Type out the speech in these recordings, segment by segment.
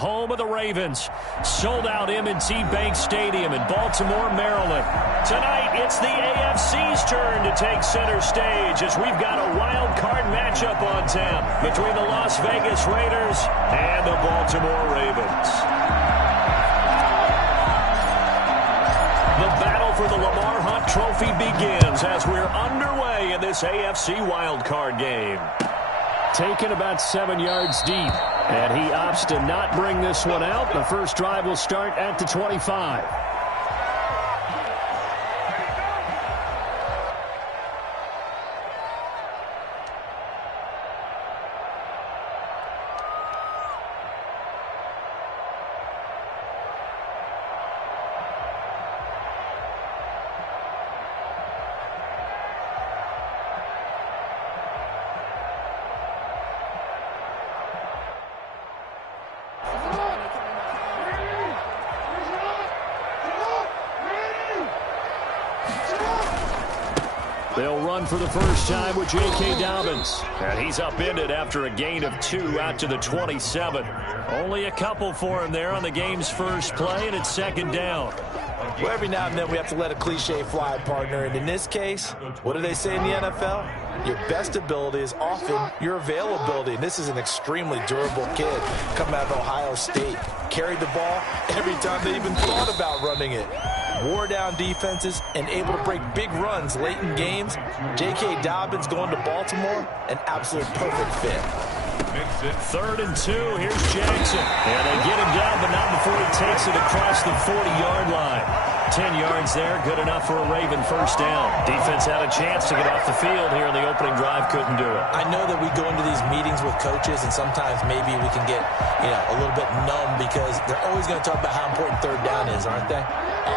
Home of the Ravens. Sold out M&T Bank Stadium in Baltimore, Maryland. Tonight, it's the AFC's turn to take center stage as we've got a wild card matchup on tap between the Las Vegas Raiders and the Baltimore Ravens. The battle for the Lamar Hunt Trophy begins as we're underway in this AFC wild card game. Taken about 7 yards deep. And he opts to not bring this one out. The first drive will start at the 25. They'll run for the first time with J.K. Dobbins. And he's upended after a gain of 2 out to the 27. Only a couple for him there on the game's first play, and it's second down. Well, every now and then we have to let a cliche fly, partner. And in this case, what do they say in the NFL? Your best ability is often your availability. And this is an extremely durable kid coming out of Ohio State. Carried the ball every time they even thought about running it. Wore down defenses and able to break big runs late in games. J.K. Dobbins going to Baltimore, an absolute perfect fit. 3rd and 2. Here's Jackson. And they get him down, but not before he takes it across the 40-yard line. 10 yards there, good enough for a Raven first down. Defense had a chance to get off the field here in the opening drive, couldn't do it. I know that we go into these meetings with coaches, and sometimes maybe we can get, a little bit numb because they're always going to talk about how important third down is, aren't they?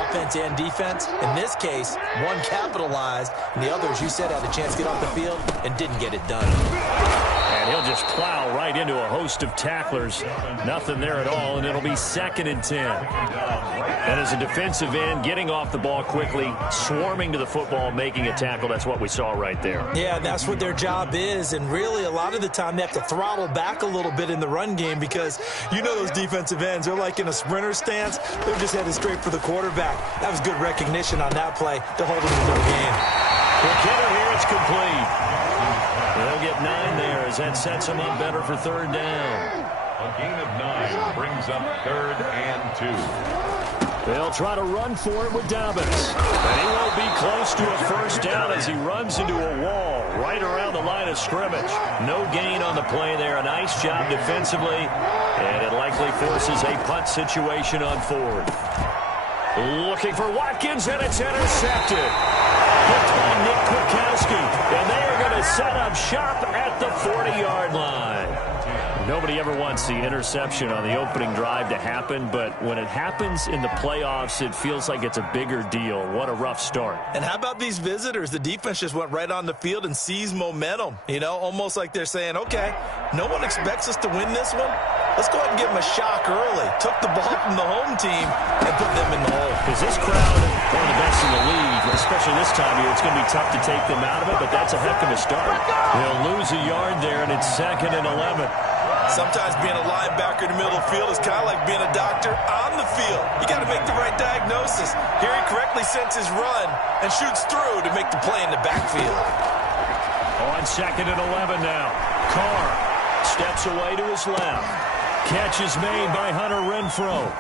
Offense and defense. In this case, one capitalized, and the others, you said, had a chance to get off the field and didn't get it done. And he'll just plow right into a host of tacklers. Nothing there at all, and it'll be 2nd and 10. And as a defensive end, getting off the ball quickly, swarming to the football, making a tackle, that's what we saw right there. Yeah, that's what their job is, and really a lot of the time they have to throttle back a little bit in the run game because those defensive ends, they're like in a sprinter stance. They're just headed straight for the quarterback. That was good recognition on that play to hold him in the game. For Kittle here, it's complete. They'll get 9 there as that sets them up better for 3rd down. A gain of 9 brings up 3rd and 2. They'll try to run for it with Dobbins. And he won't be close to a first down as he runs into a wall right around the line of scrimmage. No gain on the play there. A nice job defensively. And it likely forces a punt situation on 4th. Looking for Watkins, and it's intercepted. Picked by Nick Kwiatkowski. And they are going to set up shop at the 40-yard line. Nobody ever wants the interception on the opening drive to happen, but when it happens in the playoffs, it feels like it's a bigger deal. What a rough start. And how about these visitors? The defense just went right on the field and seized momentum. Almost like they're saying, okay, no one expects us to win this one. Let's go ahead and give them a shock early. Took the ball from the home team and put them in the hole. Because this crowd, one of the best in the league, especially this time of year, it's going to be tough to take them out of it, but that's a heck of a start. They'll lose a yard there, and it's 2nd and 11. Sometimes being a linebacker in the middle of the field is kind of like being a doctor on the field. You got to make the right diagnosis. Here he correctly sends his run and shoots through to make the play in the backfield. On 2nd and 11 now. Carr steps away to his left. Catch is made by Hunter Renfrow.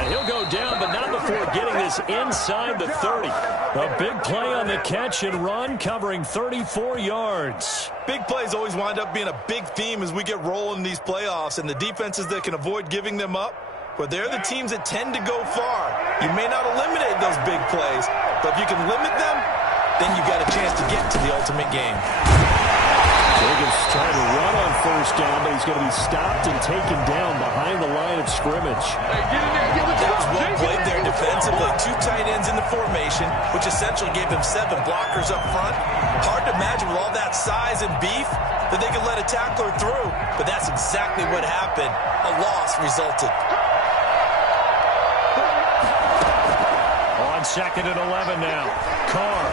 And he'll go down, but not before getting this inside the 30. A big play on the catch and run, covering 34 yards. Big plays always wind up being a big theme as we get rolling in these playoffs, and the defenses that can avoid giving them up, but they're the teams that tend to go far. You may not eliminate those big plays, but if you can limit them, then you got a chance to get to the ultimate game. Jacobs trying to run on first down, but he's going to be stopped and taken down behind the line of scrimmage. That was well played there defensively. 2 tight ends in the formation, which essentially gave them 7 blockers up front. Hard to imagine with all that size and beef that they could let a tackler through, but that's exactly what happened. A loss resulted. On 2nd and 11 now. Carr.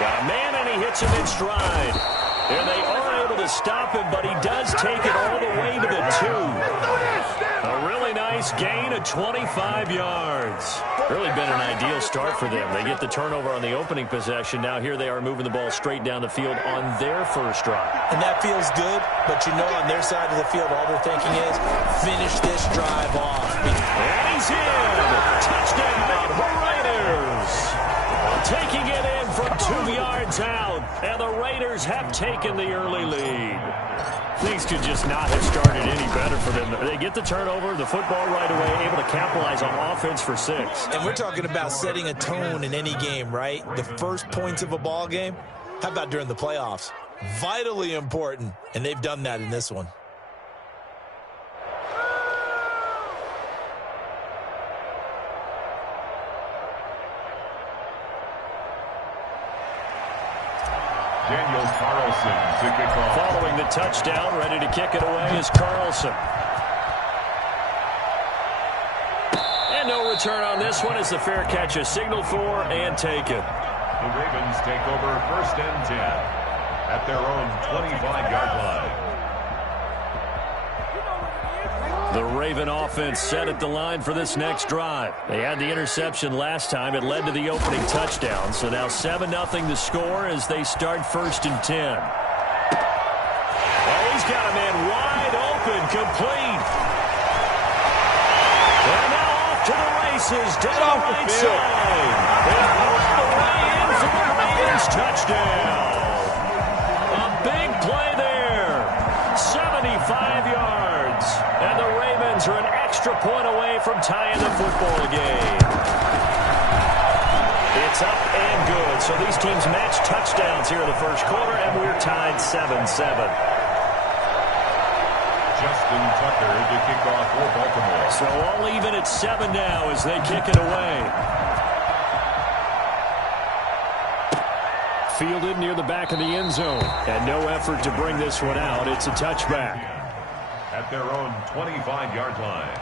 Got a man, and he hits him in stride. And they are able to stop him, but he does take it all the way to the 2. A really nice gain of 25 yards. Really been an ideal start for them. They get the turnover on the opening possession. Now here they are moving the ball straight down the field on their first drive. And that feels good, but you know on their side of the field, all they're thinking is finish this drive off. And he's in. Touchdown, Raiders. Taking it in from 2 yards out. And the Raiders have taken the early lead. Things could just not have started any better for them. They get the turnover, the football right away, able to capitalize on offense for 6. And we're talking about setting a tone in any game, right? The first points of a ball game. How about during the playoffs? Vitally important, and they've done that in this one. Daniel Carlson to kick off. Following the touchdown, ready to kick it away is Carlson. And no return on this one as the fair catch is signaled for and taken. The Ravens take over 1st and 10 at their own 25-yard line. The Raven offense set at the line for this next drive. They had the interception last time. It led to the opening touchdown. So now 7-0 the score as they start 1st and 10. Oh, he's got a man wide open, complete. And now off to the races down the right side. And all the way in for the Raiders touchdown. A big play there. 75 yards. And the Ravens are an extra point away from tying the football game. It's up and good. So these teams match touchdowns here in the first quarter, and we're tied 7-7. Justin Tucker to kick off for Baltimore. So all even at 7 now as they kick it away. Fielded near the back of the end zone. And no effort to bring this one out. It's a touchback. At their own 25-yard line.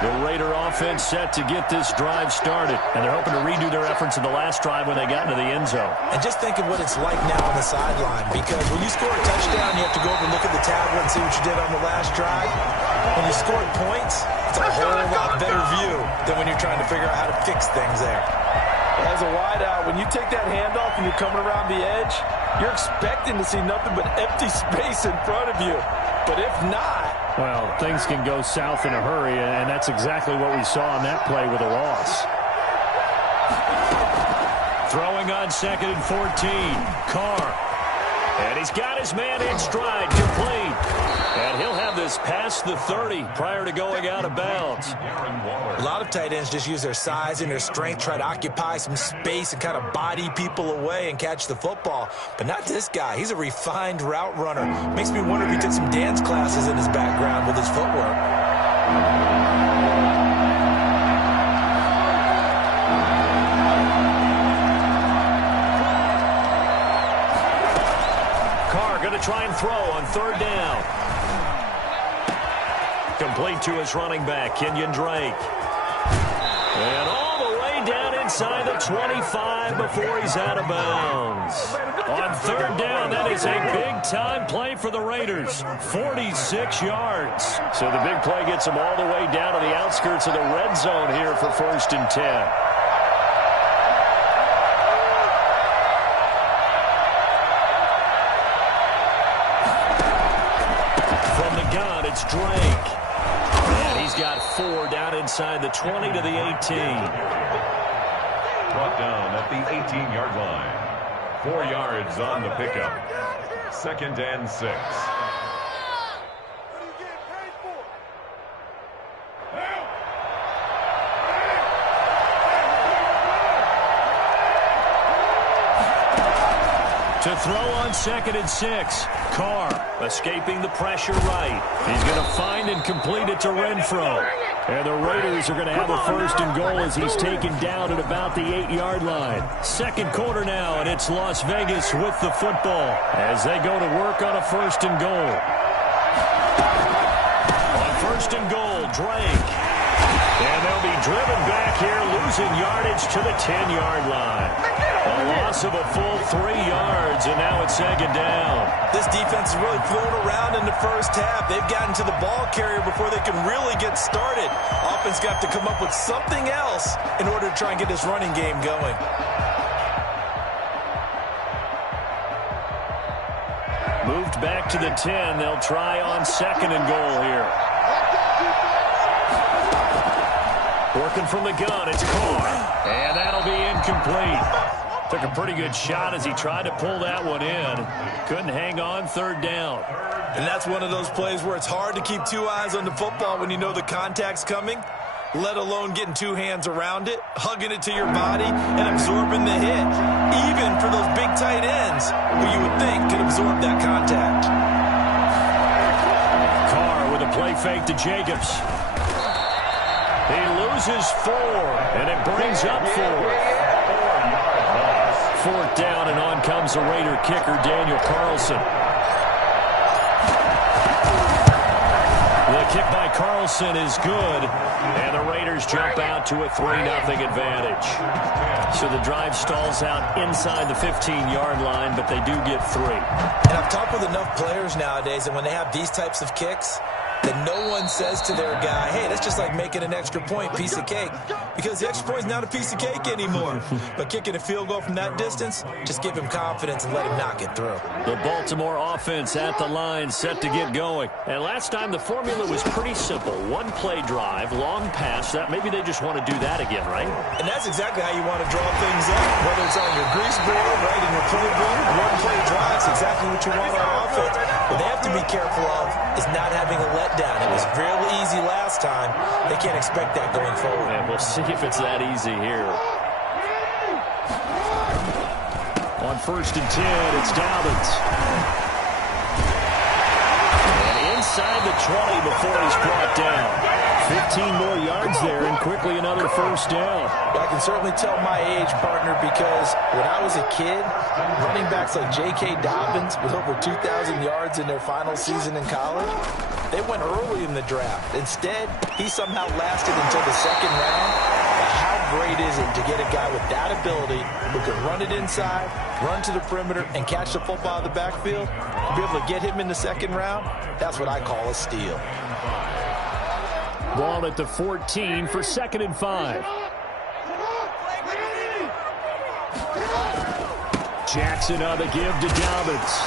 The Raider offense set to get this drive started. And they're hoping to redo their efforts in the last drive when they got into the end zone. And just think of what it's like now on the sideline. Because when you score a touchdown, you have to go over and look at the tablet and see what you did on the last drive. When you scored points, it's a whole lot better view than when you're trying to figure out how to fix things there. As a wideout, when you take that handoff and you're coming around the edge, you're expecting to see nothing but empty space in front of you. But if not... well, things can go south in a hurry, and that's exactly what we saw on that play with a loss. Throwing on 2nd and 14. Carr. And he's got his man in stride, complete. And he'll have this past the 30 prior to going out of bounds. A lot of tight ends just use their size and their strength, try to occupy some space and kind of body people away and catch the football. But not this guy. He's a refined route runner. Makes me wonder if he took some dance classes in his background with his footwork. Try and throw on 3rd down. Complete to his running back, Kenyon Drake. And all the way down inside the 25 before he's out of bounds. On 3rd down, that is a big-time play for the Raiders. 46 yards. So the big play gets them all the way down to the outskirts of the red zone here for 1st and 10. It's Drake. And he's got 4 down inside the 20 to the 18. Brought down at the 18-yard line. 4 yards on the pickup. 2nd and 6. To throw on 2nd and 6. Carr escaping the pressure right. He's going to find and complete it to Renfro. And the Raiders are going to have a 1st and goal as he's taken down at about the 8-yard line. 2nd quarter now, and it's Las Vegas with the football as they go to work on a 1st and goal. On 1st and goal, Drake. And they'll be driven back here, losing yardage to the 10-yard line. A loss of a full 3 yards, and now it's second down. This defense is really flown around in the first half. They've gotten to the ball carrier before they can really get started. Offense got to come up with something else in order to try and get this running game going. Moved back to the 10. They'll try on second and goal here. Working from the gun, it's Carr. And that'll be incomplete. Took a pretty good shot as he tried to pull that one in. Couldn't hang on, third down. And that's one of those plays where it's hard to keep 2 eyes on the football when you know the contact's coming, let alone getting 2 hands around it, hugging it to your body, and absorbing the hit. Even for those big tight ends, who you would think could absorb that contact. Carr with a play fake to Jacobs. He loses 4, and it brings up 4. 4th down, and on comes the Raider kicker, Daniel Carlson. The kick by Carlson is good, and the Raiders jump out to a 3-0 advantage. So the drive stalls out inside the 15-yard line, but they do get 3. And I've talked with enough players nowadays, and when they have these types of kicks, that no one says to their guy, hey, that's just like making an extra point, piece of cake. Because the extra point is not a piece of cake anymore. But kicking a field goal from that distance, just give him confidence and let him knock it through. The Baltimore offense at the line, set to get going. And last time the formula was pretty simple. 1-play drive, long pass. That maybe they just want to do that again, right? And that's exactly how you want to draw things up. Whether it's on your grease board, right, in your playbook, 1-play drive is exactly what you want on offense. What they have to be careful of is not having a letdown. It was real easy last time. They can't expect that going forward. And we'll see if it's that easy here. On 1st and 10, it's Dobbins. And inside the 20 before he's brought down. 15 more yards there, and quickly another 1st down. I can certainly tell my age, partner, because when I was a kid, running backs like J.K. Dobbins with over 2,000 yards in their final season in college, they went early in the draft. Instead, he somehow lasted until the 2nd round. But how great is it to get a guy with that ability who can run it inside, run to the perimeter, and catch the football out of the backfield? To be able to get him in the 2nd round, that's what I call a steal. Ball at the 14 for 2nd and 5. Jackson on the give to Dobbins.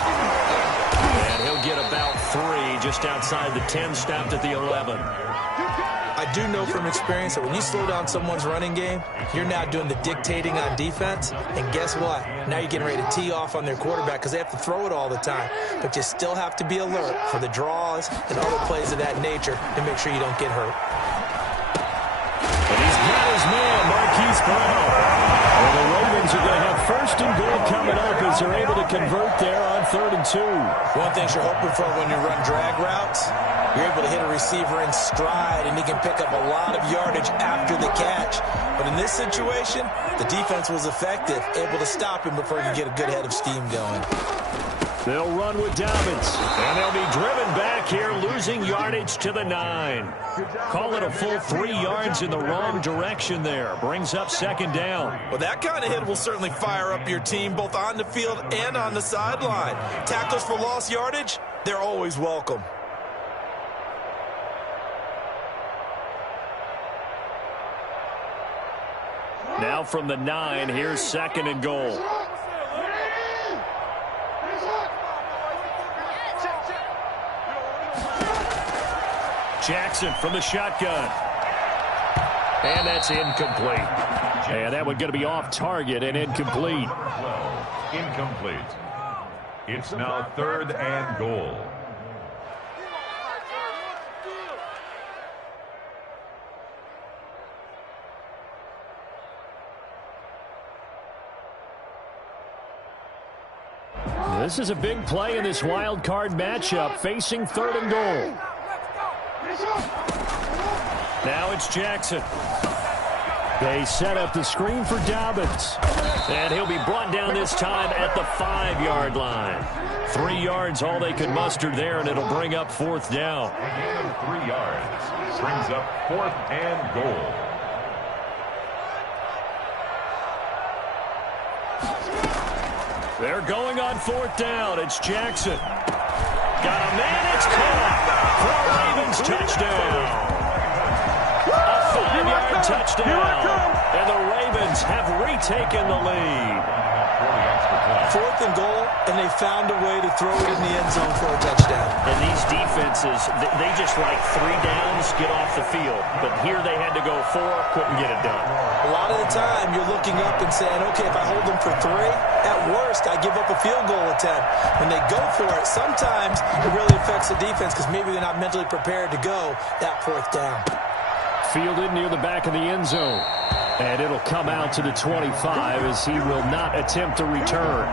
And he'll get about 3 just outside the 10, stopped at the 11. I do know from experience that when you slow down someone's running game, you're now doing the dictating on defense. And guess what? Now you're getting ready to tee off on their quarterback because they have to throw it all the time. But you still have to be alert for the draws and other plays of that nature to make sure you don't get hurt. And he's got his man, Marquise Brown. And the Ravens are going to have 1st and goal coming up as they're able to convert there on 3rd and 2. One thing you're hoping for when you run drag routes, you're able to hit a receiver in stride, and he can pick up a lot of yardage after the catch. But in this situation, the defense was effective, able to stop him before he could get a good head of steam going. They'll run with Dobbins, and they'll be driven back here, losing yardage to the 9. Call it a full 3 yards in the wrong direction there. Brings up 2nd down. Well, that kind of hit will certainly fire up your team, both on the field and on the sideline. Tackles for lost yardage, they're always welcome. Now from the 9, here's 2nd and goal. Jackson from the shotgun. And that's incomplete. And that one going to be off target and incomplete. Incomplete. It's now 3rd and goal. This is a big play in this wild card matchup, facing 3rd and goal. Now it's Jackson. They set up the screen for Dobbins. And he'll be brought down this time at the 5-yard line. 3 yards, all they could muster there, and it'll bring up 4th down. A gain of 3 yards brings up 4th and goal. They're going on 4th down. It's Jackson. Got a man. It's caught for a Ravens touchdown. A 5-yard touchdown. And the Ravens have retaken the lead. 4th and goal, and they found a way to throw it in the end zone for a touchdown. And these defenses, they just like 3 downs, get off the field. But here they had to go 4, couldn't get it done. A lot of the time, you're looking up and saying, okay, if I hold them for 3, at worst, I give up a field goal attempt. When they go for it, sometimes it really affects the defense because maybe they're not mentally prepared to go that 4th down. Fielded near the back of the end zone. And it'll come out to the 25 as he will not attempt to return.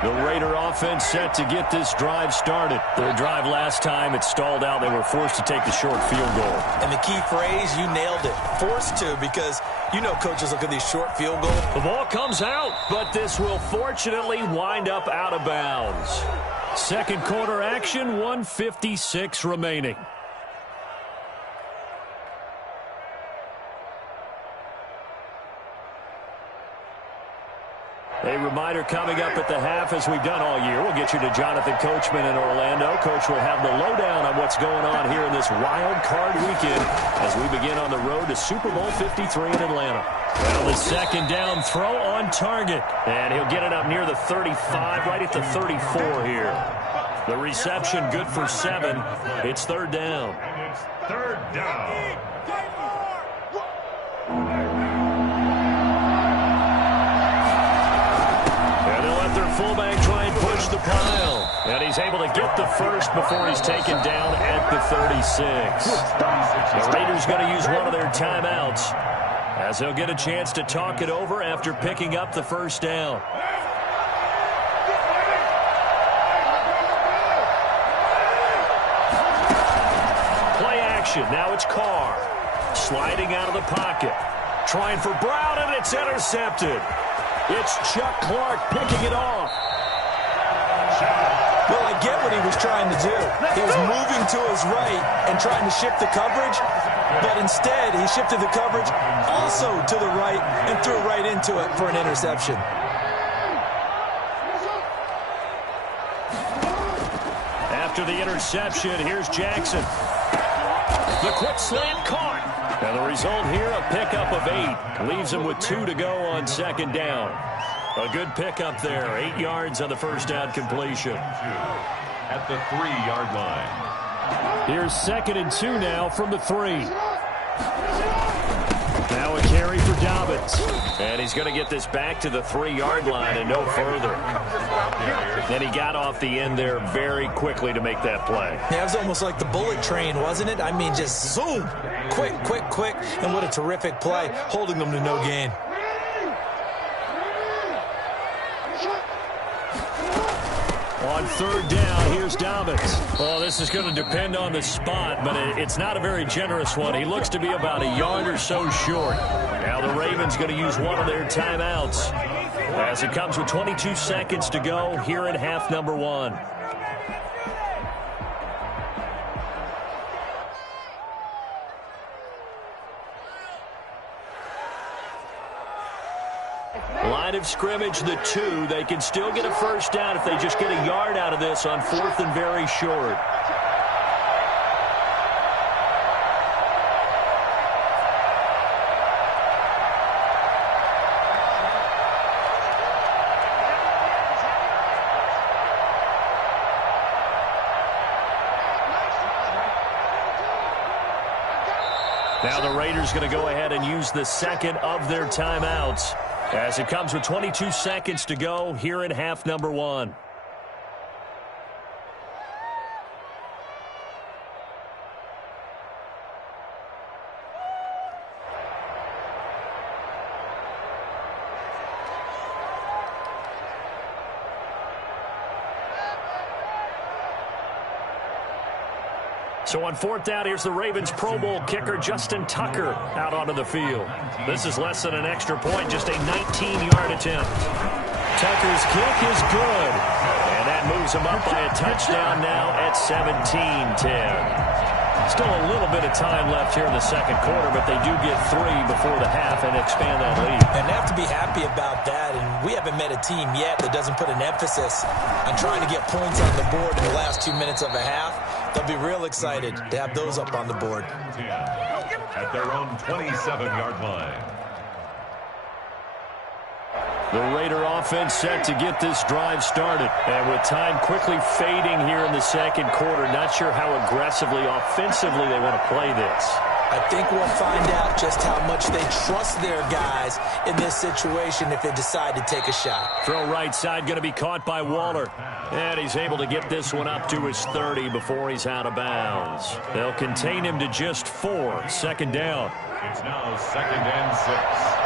The Raider offense set to get this drive started. Their drive last time, it stalled out. They were forced to take the short field goal. And the key phrase, you nailed it. Forced to, because you know coaches look at these short field goals. The ball comes out, but this will fortunately wind up out of bounds. Second quarter action, 1:56 remaining. A reminder coming up at the half, as we've done all year. We'll get you to Jonathan Coachman in Orlando. Coach will have the lowdown on what's going on here in this wild card weekend as we begin on the road to Super Bowl 53 in Atlanta. Well, the second down throw on target. And he'll get it up near the 35, right at the 34 here. The reception good for 7. It's 3rd down. And it's 3rd down. Fullback try and push the pile. And he's able to get the first before he's taken down at the 36. The Raiders going to use one of their timeouts as they'll get a chance to talk it over after picking up the first down. Play action. Now it's Carr. Sliding out of the pocket. Trying for Brown, and it's intercepted. It's Chuck Clark picking it off. Well, I get what he was trying to do. He was moving to his right and trying to shift the coverage, but instead he shifted the coverage also to the right and threw right into it for an interception. After the interception, here's Jackson. The quick slant caught. And the result here, a pickup of 8. Leaves him with 2 to go on second down. A good pickup there. 8 yards on the first down completion. At the 3-yard line. Here's 2nd and 2 now from the 3. Now a carry for Dobbins. And he's going to get this back to the 3-yard line and no further. Then he got off the end there very quickly to make that play. Yeah, it was almost like the bullet train, wasn't it? I mean, just zoom. Quick, quick, quick. And what a terrific play, holding them to no gain. On 3rd down, here's Dobbins. Well, this is going to depend on the spot, but it's not a very generous one. He looks to be about a yard or so short. Now the Ravens going to use one of their timeouts as it comes with 22 seconds to go here in half number 1. Line of scrimmage, the 2. They can still get a first down if they just get a yard out of this on 4th and very short. Now the Raiders going to go ahead and use the second of their timeouts as it comes with 22 seconds to go here in half number 1. So on 4th down, here's the Ravens Pro Bowl kicker Justin Tucker out onto the field. This is less than an extra point, just a 19-yard attempt. Tucker's kick is good, and that moves him up by a touchdown now at 17-10. Still a little bit of time left here in the second quarter, but they do get 3 before the half and expand that lead. And they have to be happy about that, and we haven't met a team yet that doesn't put an emphasis on trying to get points on the board in the last 2 minutes of a half. They'll be real excited to have those up on the board. At their own 27-yard line. The Raider offense set to get this drive started. And with time quickly fading here in the second quarter, not sure how aggressively, offensively they want to play this. I think we'll find out just how much they trust their guys in this situation if they decide to take a shot. Throw right side going to be caught by Waller. And he's able to get this one up to his 30 before he's out of bounds. They'll contain him to just 4. Second down. It's now 2nd and 6.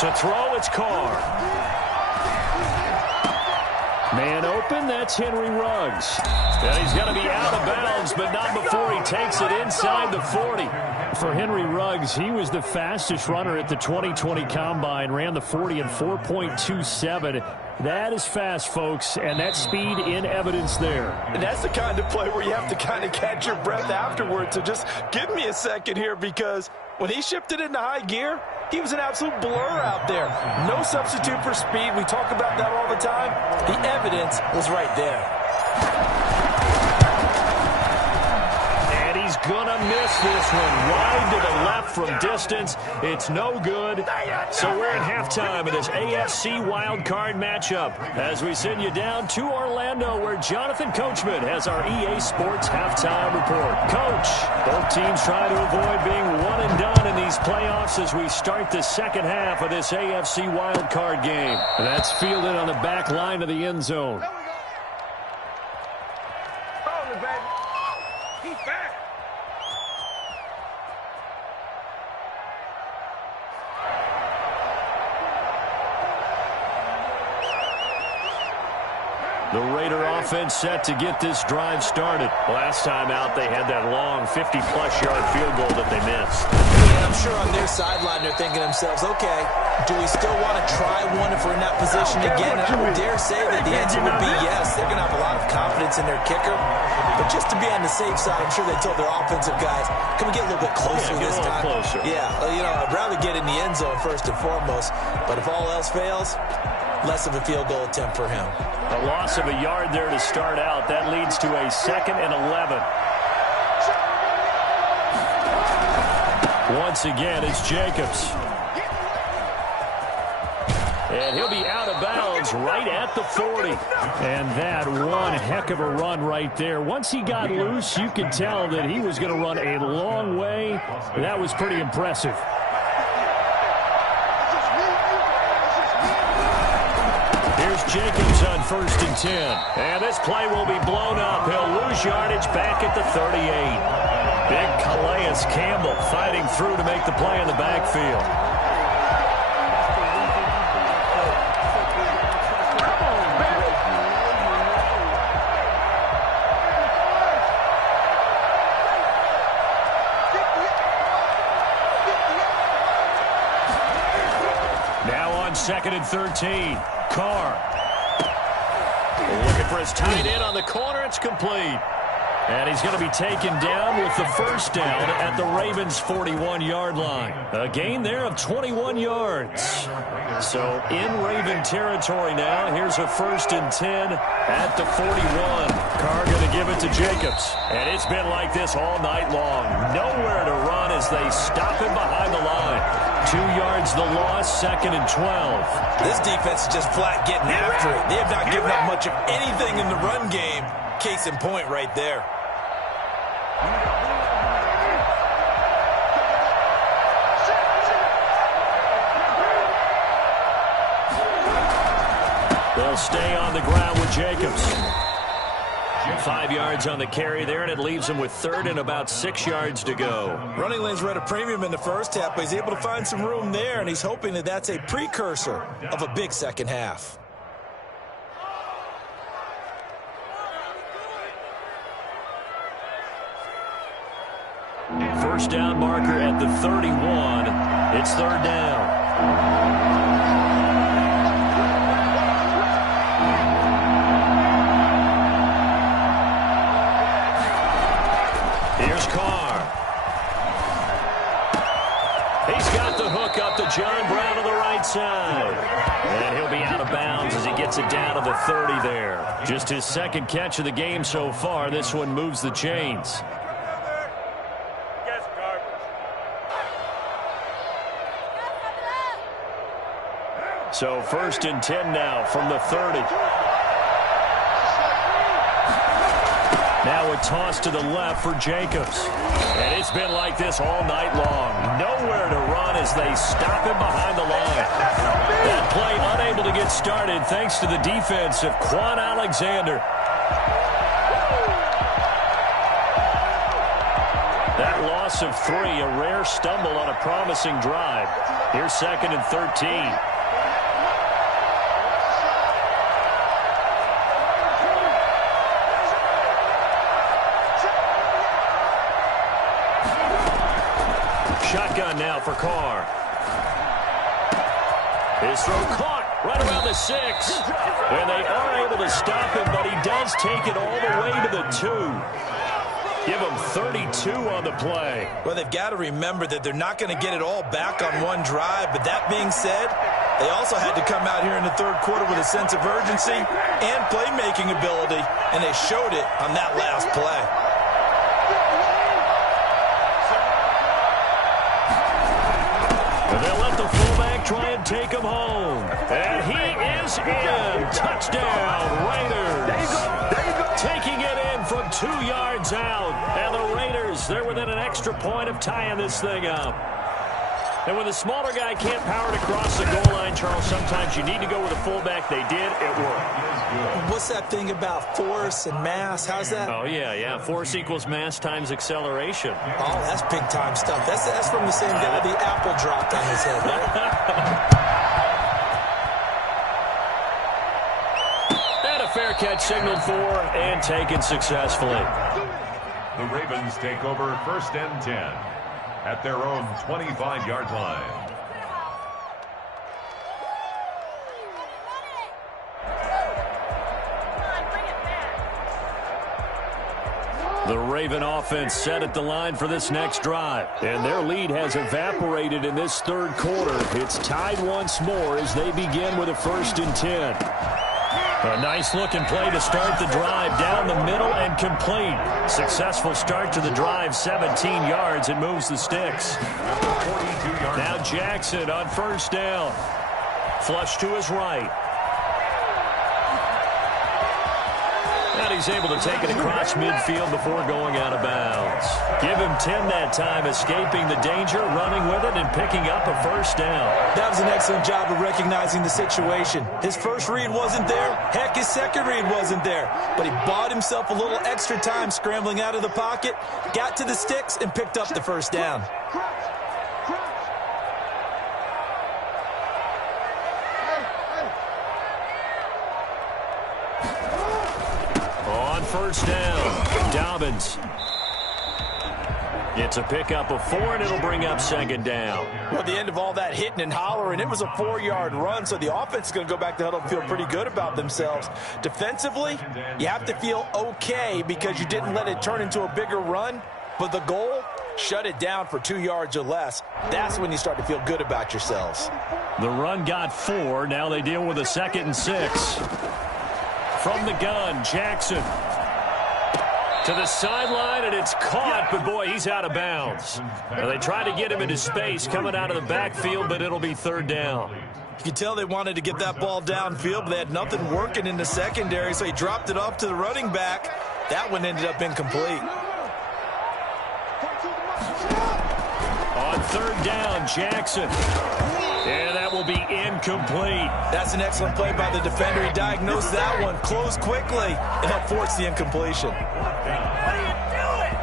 To throw, it's Carr. Man open, that's Henry Ruggs. And he's going to be out of bounds, but not before he takes it inside the 40. For Henry Ruggs, he was the fastest runner at the 2020 Combine, ran the 40 in 4.27. That is fast, folks, and that speed in evidence there. And that's the kind of play where you have to kind of catch your breath afterwards. So just give me a second here, because when he shifted into high gear, he was an absolute blur out there. No substitute for speed. We talk about that all the time. The evidence was right there. And he's gonna miss this one. Wide to the left from distance. It's no good. So we're at halftime of this AFC wildcard matchup as we send you down to Orlando, where Jonathan Coachman has our EA Sports halftime report. Coach, both teams trying to avoid being one and done in these playoffs as we start the second half of this AFC wildcard game. And that's fielded on the back line of the end zone. The Raider offense set to get this drive started. Last time out, they had that long 50-plus yard field goal that they missed. And I'm sure on their sideline they're thinking to themselves, okay, do we still want to try one if we're in that position again? And I would dare say that the answer would be yes. They're going to have a lot of confidence in their kicker. But just to be on the safe side, I'm sure they told their offensive guys, can we get a little bit closer this time? Closer. Yeah, you know, I'd rather get in the end zone first and foremost. But if all else fails, less of a field goal attempt for him. A loss of a yard there to start out. That leads to a 2nd and 11. Once again, it's Jacobs. And he'll be out of bounds right at the 40. And that one heck of a run right there. Once he got loose, you could tell that he was going to run a long way. That was pretty impressive. Here's Jacobs on 1st and 10. And this play will be blown up. He'll lose yardage back at the 38. Big Calais Campbell fighting through to make the play in the backfield. Now on 2nd and 13. Carr. Looking for his tight end on the corner. It's complete. And he's going to be taken down with the first down at the Ravens' 41-yard line. A gain there of 21 yards. So in Raven territory now. Here's a 1st and 10 at the 41. Carr going to give it to Jacobs. And it's been like this all night long. Nowhere to run as they stop him behind the line. 2 yards the loss, 2nd and 12. This defense is just flat getting after it. They have not given up much of anything in the run game. Case in point right there. They'll stay on the ground with Jacobs. 5 yards on the carry there, and it leaves him with 3rd and about 6 yards to go. Running lanes were at a premium in the first half, but he's able to find some room there, and he's hoping that that's a precursor of a big second half. first down marker at the 31. It's third down. Here's Carr. He's got the hook up to John Brown on the right side. And he'll be out of bounds as he gets it down to the 30 there. Just his second catch of the game so far. This one moves the chains. So first and 10 now from the 30. Now a toss to the left for Jacobs. And it's been like this all night long. Nowhere to run as they stop him behind the line. That play unable to get started thanks to the defense of Quan Alexander. That loss of 3, a rare stumble on a promising drive. Here's second and 13. Shotgun now for Carr. His throw caught right around the 6. And they are able to stop him, but he does take it all the way to the 2. Give him 32 on the play. Well, they've got to remember that they're not going to get it all back on one drive. But that being said, they also had to come out here in the third quarter with a sense of urgency and playmaking ability, and they showed it on that last play. They'll let the fullback try and take him home. And he is in. Touchdown, Raiders. There you go. Taking it in from 2 yards out. And the Raiders, they're within an extra point of tying this thing up. And when the smaller guy can't power it across the goal line, Charles, sometimes you need to go with a fullback. They did. It worked. What's that thing about force and mass? How's that? Oh, yeah. Force equals mass times acceleration. Oh, that's big-time stuff. That's from the same guy the apple dropped on his head, right? And a fair catch signaled for and taken successfully. The Ravens take over first and 10 at their own 25-yard line. The Raven offense set at the line for this next drive. And their lead has evaporated in this third quarter. It's tied once more as they begin with a first and 10. A nice-looking play to start the drive down the middle and complete. Successful start to the drive, 17 yards. It moves the sticks. Now Jackson on first down. Flush to his right. And he's able to take it across midfield before going out of bounds. Give him 10 that time, escaping the danger, running with it, and picking up a first down. That was an excellent job of recognizing the situation. His first read wasn't there. Heck, his second read wasn't there. But he bought himself a little extra time scrambling out of the pocket, got to the sticks, and picked up the first down. First down, Dobbins. It's a pickup of 4, and it'll bring up second down. Well, at the end of all that hitting and hollering, it was a 4-yard run, so the offense is going to go back to huddle and feel pretty good about themselves. Defensively, you have to feel okay because you didn't let it turn into a bigger run, but the goal, shut it down for 2 yards or less. That's when you start to feel good about yourselves. The run got 4. Now they deal with a 2nd and 6. From the gun, Jackson. To the sideline, and it's caught, but boy, he's out of bounds. Now, they try to get him into space coming out of the backfield, but it'll be third down. You can tell they wanted to get that ball downfield, but they had nothing working in the secondary, so he dropped it off to the running back. That one ended up incomplete. On third down, Jackson. And that will be incomplete. That's an excellent play by the defender. He diagnosed that one, closed quickly, and helped force the incompletion. What are you doing?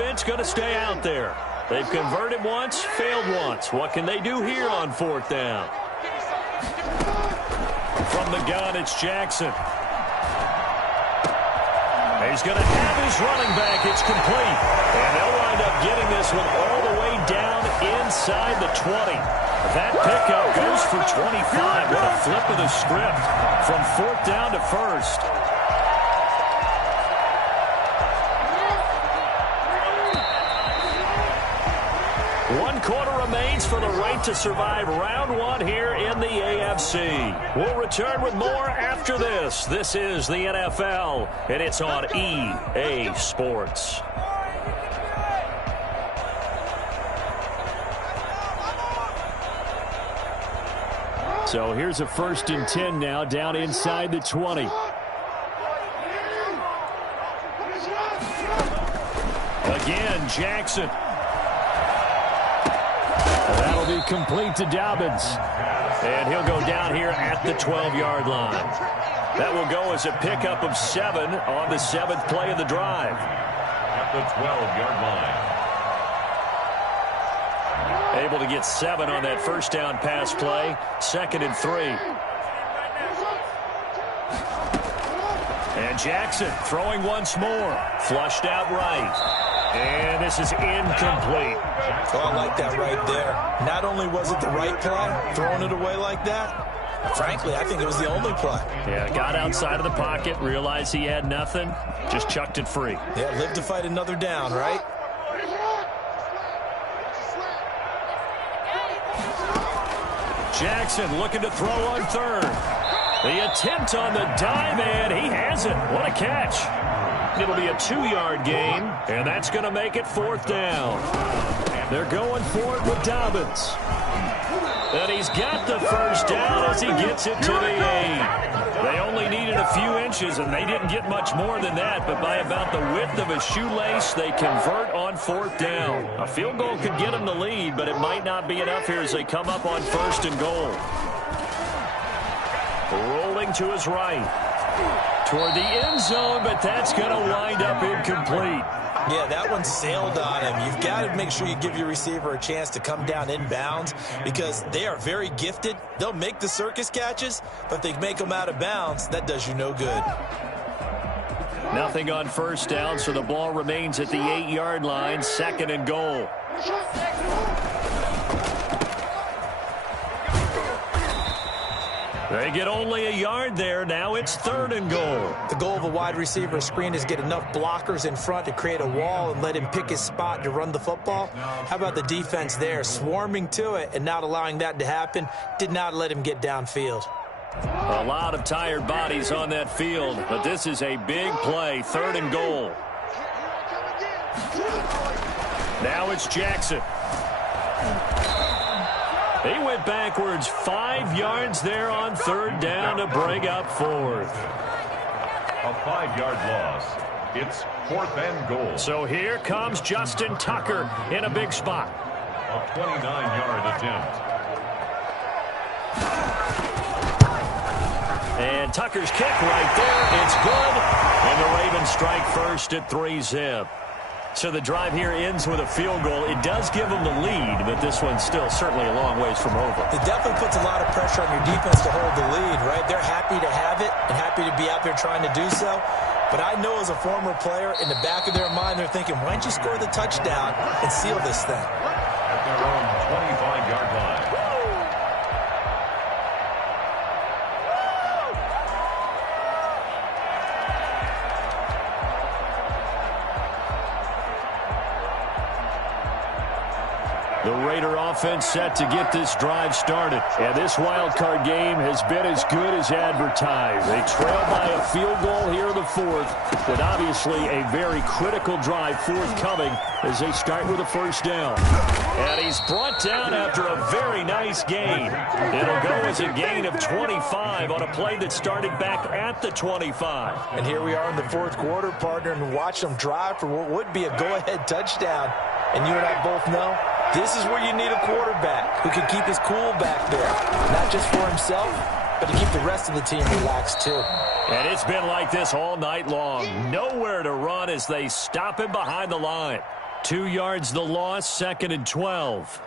offense going to stay out there. They've converted once, failed once. What can they do here on 4th down? From the gun, it's Jackson. He's going to have his running back. It's complete. And they'll wind up getting this one all the way down inside the 20. That pickup goes for 25. What a flip of the script from 4th down to 1st. One quarter remains for the right to survive round 1 here in the AFC. We'll return with more after this. This is the NFL, and it's on EA Sports. So here's a 1st and 10 now down inside the 20. Again, Jackson. That'll be complete to Dobbins. And he'll go down here at the 12-yard line. That will go as a pickup of 7 on the 7th play of the drive. At the 12-yard line. Able to get 7 on that 1st down pass play. 2nd and 3. And Jackson throwing once more. Flushed out right. And this is incomplete. Oh, I like that right there. Not only was it the right play, throwing it away like that, frankly, I think it was the only play. Yeah, got outside of the pocket, realized he had nothing, just chucked it free. Yeah, live to fight another down, right? Jackson looking to throw on 3rd. The attempt on the dive, and he has it. What a catch. It'll be a 2-yard gain, and that's going to make it 4th down. They're going for it with Dobbins. And he's got the 1st down as he gets it to the 8. They only needed a few inches, and they didn't get much more than that, but by about the width of a shoelace, they convert on 4th down. A field goal could get them the lead, but it might not be enough here as they come up on 1st and goal. Rolling to his right. Toward the end zone, but that's going to wind up incomplete. Yeah, that one sailed on him. You've got to make sure you give your receiver a chance to come down inbounds because they are very gifted. They'll make the circus catches, but if they make them out of bounds, that does you no good. Nothing on 1st down, so the ball remains at the 8-yard line, 2nd and goal. They get only a yard there. Now it's 3rd and goal. The goal of a wide receiver screen is get enough blockers in front to create a wall and let him pick his spot to run the football. How about the defense there, swarming to it and not allowing that to happen? Did not let him get downfield. A lot of tired bodies on that field, but this is a big play, 3rd and goal. Now it's Jackson. He went backwards 5 yards there on 3rd down to bring up 4th. A 5-yard loss. It's 4th and goal. So here comes Justin Tucker in a big spot. A 29-yard attempt. And Tucker's kick right there. It's good. And the Ravens strike first at 3-zip. So the drive here ends with a field goal. It does give them the lead, but this one's still certainly a long ways from over. It definitely puts a lot of pressure on your defense to hold the lead, right? They're happy to have it and happy to be out there trying to do so. But I know as a former player, in the back of their mind, they're thinking, why don't you score the touchdown and seal this thing? At their own 25-yard line. The Raider offense set to get this drive started. And this wild card game has been as good as advertised. They trail by a field goal here in the 4th, with obviously a very critical drive forthcoming as they start with a 1st down. And he's brought down after a very nice gain. It'll go as a gain of 25 on a play that started back at the 25. And here we are in the 4th quarter, partner, and watch them drive for what would be a go-ahead touchdown. And you and I both know this is where you need a quarterback who can keep his cool back there, not just for himself, but to keep the rest of the team relaxed too. And it's been like this all night long. Nowhere to run as they stop him behind the line. 2 yards the loss, 2nd and 12.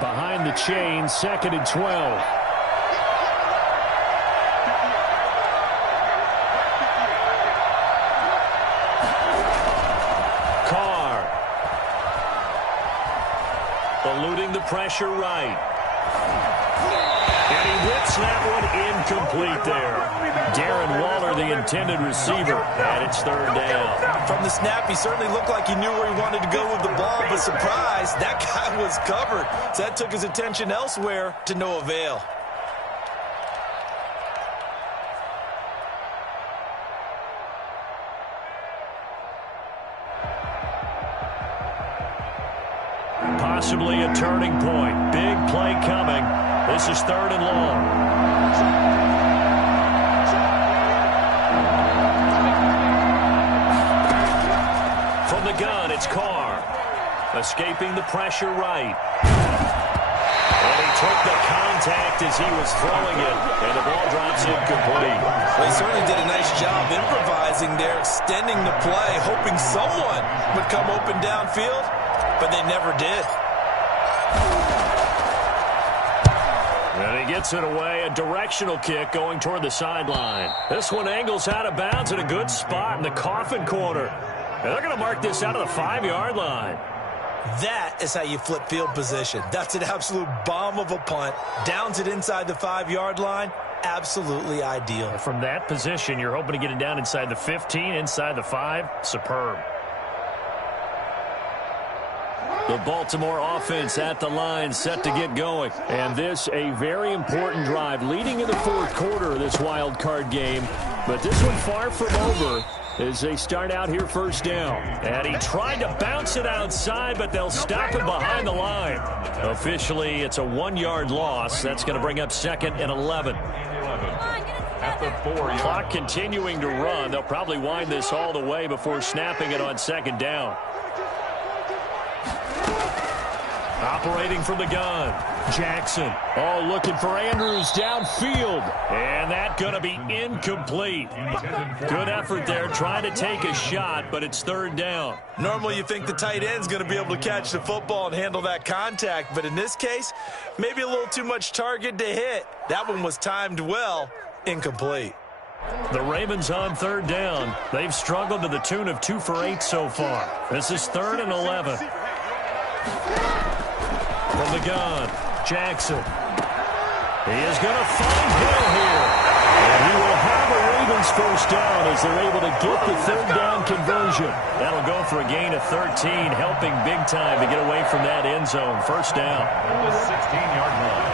Behind the chain, 2nd and 12. Carr. Eluding the pressure right. And he whips that one incomplete there. Darren Waller, the intended receiver, and it's 3rd down. From the snap, he certainly looked like he knew where he wanted to go with the ball, but surprise, that guy was covered. So that took his attention elsewhere to no avail. Possibly a turning point. Big play coming. This is 3rd and long. From the gun, it's Carr. Escaping the pressure right. And he took the contact as he was throwing it. And the ball drops incomplete. Well, he certainly did a nice job improvising there, extending the play, hoping someone would come open downfield, but they never did. And he gets it away, a directional kick going toward the sideline. This one angles out of bounds in a good spot in the coffin corner. And they're going to mark this out of the 5-yard line. That is how you flip field position. That's an absolute bomb of a punt. Downs it inside the 5-yard line. Absolutely ideal. From that position, you're hoping to get it down inside the 15, inside the 5. Superb. The Baltimore offense at the line, set to get going. And this, a very important drive, leading in the 4th quarter of this wild card game. But this one far from over as they start out here 1st down. And he tried to bounce it outside, but they'll stop him behind the line. Officially, it's a 1-yard loss. That's going to bring up 2nd and 11. At the 4-yard. Clock continuing to run. They'll probably wind this all the way before snapping it on 2nd down. Operating from the gun, Jackson. Oh, looking for Andrews downfield. And that going to be incomplete. Good effort there, trying to take a shot, but it's 3rd down. Normally you think the tight end's going to be able to catch the football and handle that contact, but in this case, maybe a little too much target to hit. That one was timed well, incomplete. The Ravens on 3rd down. They've struggled to the tune of 2 for 8 so far. This is 3rd and 11. From the gun, Jackson. He is going to find Hill here. And he will have a Ravens 1st down as they're able to get the 3rd down conversion. That'll go for a gain of 13, helping big time to get away from that end zone. 1st down. The 16-yard line.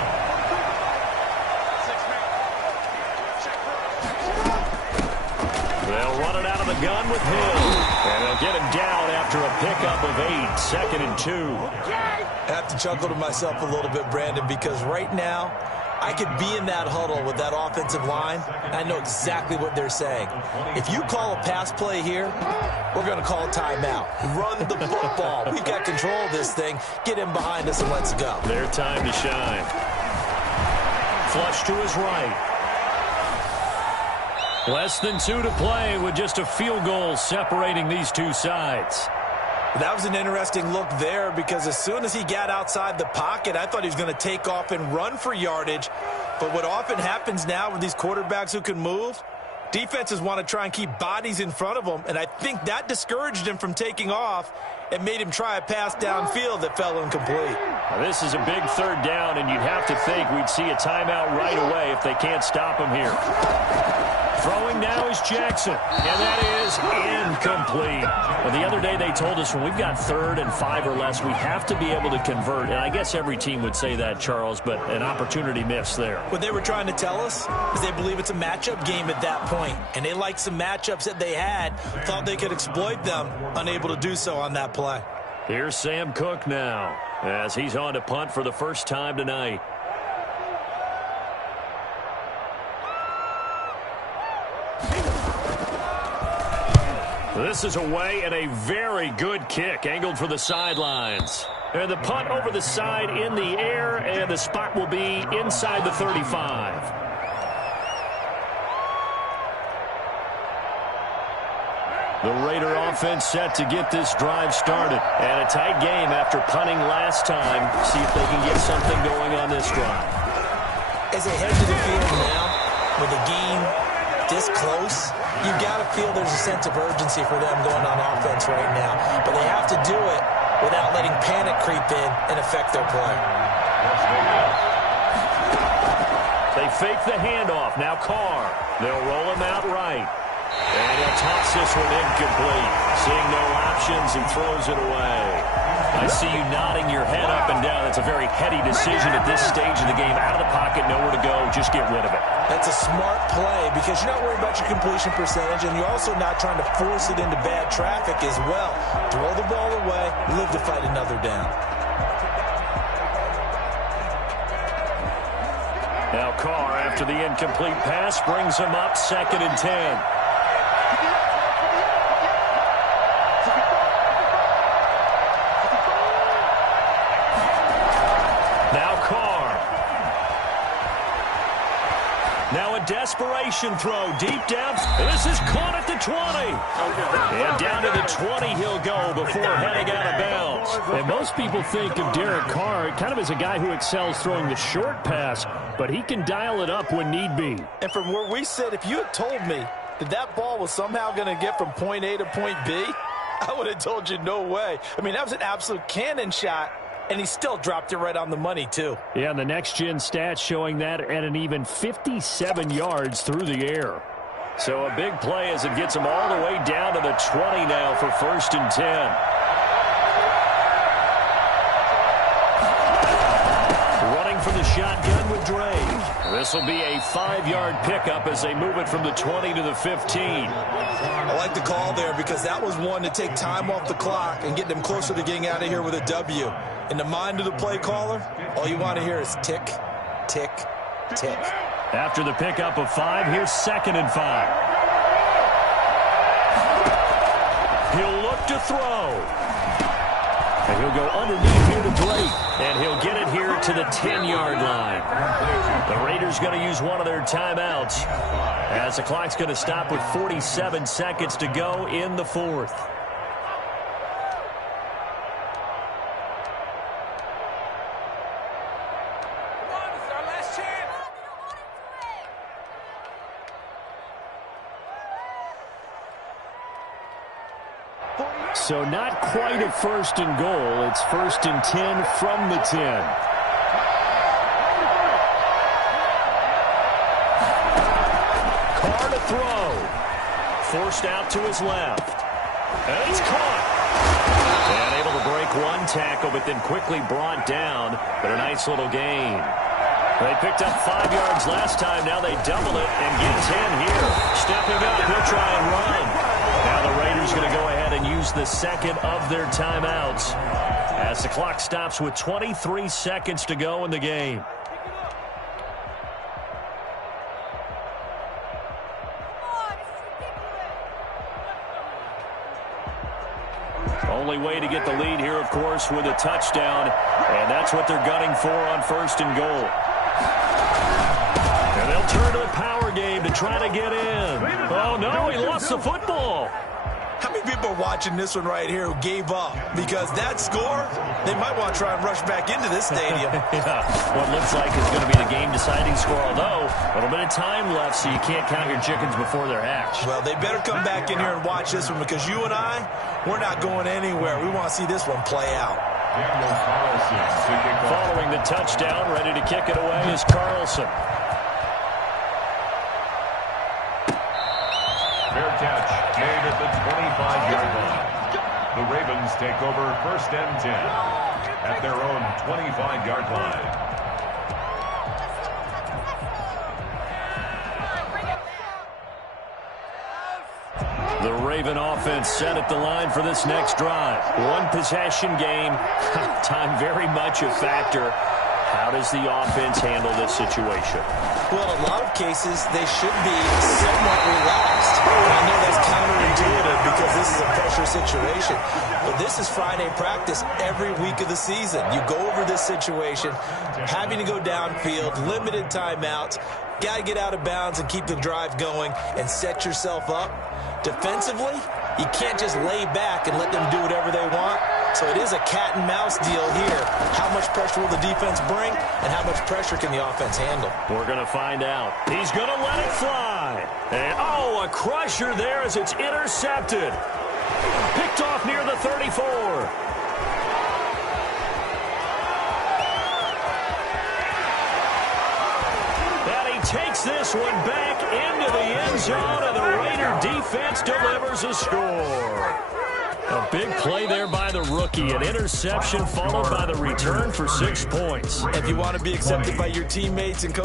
They'll run it out of the gun with Hill. And they'll get him down after a pickup of 8, 2nd and 2. I have to chuckle to myself a little bit, Brandon, because right now I could be in that huddle with that offensive line, and I know exactly what they're saying. If you call a pass play here, we're going to call a timeout. Run the football. We've got control of this thing. Get in behind us and let's go. Their time to shine. Flush to his right. Less than 2 to play with just a field goal separating these two sides. That was an interesting look there because as soon as he got outside the pocket, I thought he was going to take off and run for yardage. But what often happens now with these quarterbacks who can move, defenses want to try and keep bodies in front of them, and I think that discouraged him from taking off and made him try a pass downfield that fell incomplete. Now, this is a big 3rd down, and you'd have to think we'd see a timeout right away if they can't stop him here. Throwing now is Jackson, and that is incomplete. Well, the other day they told us when we've got 3rd and 5 or less, we have to be able to convert. And I guess every team would say that, Charles, but an opportunity missed there. What they were trying to tell us is they believe it's a matchup game at that point, and they liked some matchups that they had, thought they could exploit them, unable to do so on that play. Here's Sam Cook now as he's on to punt for the first time tonight. This is away and a very good kick angled for the sidelines. And the punt over the side in the air, and the spot will be inside the 35. The Raider offense set to get this drive started. And a tight game after punting last time. See if they can get something going on this drive. As they head to the field now, with the game this close, you got to feel there's a sense of urgency for them going on offense right now. But they have to do it without letting panic creep in and affect their play. They fake the handoff. Now Carr. They'll roll him out right. And he'll toss this one incomplete. Seeing no options, he throws it away. I see you nodding your head up and down. That's a very heady decision at this stage of the game. Out of the pocket, nowhere to go. Just get rid of it. That's a smart play because you're not worried about your completion percentage, and you're also not trying to force it into bad traffic as well. Throw the ball away, live to fight another down. Now Carr, after the incomplete pass, brings him up 2nd and 10. Desperation throw deep down. This is caught at the 20. And down to the 20 he'll go before heading out of bounds. And most people think of Derek Carr kind of as a guy who excels throwing the short pass, but he can dial it up when need be. And from where we sit, if you had told me that that ball was somehow going to get from point A to point B, I would have told you no way. I mean, that was an absolute cannon shot. And he still dropped it right on the money, too. Yeah, and the next-gen stats showing that at an even 57 yards through the air. So a big play as it gets him all the way down to the 20 now for 1st and 10. Running for the shotgun with Dre. This will be a 5-yard pickup as they move it from the 20 to the 15. I like the call there because that was one to take time off the clock and get them closer to getting out of here with a W. In the mind of the play caller, all you want to hear is tick, tick, tick. After the pickup of 5, here's 2nd and 5. He'll look to throw. And he'll go underneath here to Blake. And he'll get it here to the 10-yard line. The Raiders going to use one of their timeouts as the clock's going to stop with 47 seconds to go in the 4th. So not quite a 1st and goal. It's 1st and 10 from the 10. Carr to throw. Forced out to his left. And it's caught. And able to break one tackle, but then quickly brought down. But a nice little gain. They picked up 5 yards last time. Now they double it and get 10 here. Stepping up, he'll try and run. Now the Raiders going to go ahead and use the 2nd of their timeouts as the clock stops with 23 seconds to go in the game. Only way to get the lead here, of course, with a touchdown, and that's what they're gunning for on 1st and goal. And they'll turn to the power game to try to get in. Oh, no, he lost the football. How many people are watching this one right here who gave up? Because that score, they might want to try and rush back into this stadium. Yeah, what looks like is going to be the game-deciding score, although a little bit of time left, so you can't count your chickens before they're hatched. Well, they better come back in here and watch this one because you and I, we're not going anywhere. We want to see this one play out. Following the touchdown, ready to kick it away is Carlson. Fair catch made at the 25-yard line. The Ravens take over 1st and 10 at their own 25-yard line. The Raven offense set at the line for this next drive. One possession game. Time very much a factor. How does the offense handle this situation? Well, in a lot of cases, they should be somewhat relaxed. And I know that's counterintuitive because this is a pressure situation. But this is Friday practice every week of the season. You go over this situation, having to go downfield, limited timeouts, got to get out of bounds and keep the drive going and set yourself up. Defensively, You can't just lay back and let them do whatever they want. So it is a cat and mouse deal here. How much pressure will the defense bring, and how much pressure can the offense handle? We're going to find out. He's going to let it fly. And, oh, a crusher there as it's intercepted. Picked off near the 34. And he takes this one back into the end zone, and the Raider defense delivers a score. A big play there by the rookie. An interception followed by the return for 6 points. If you want to be accepted by your teammates and coach,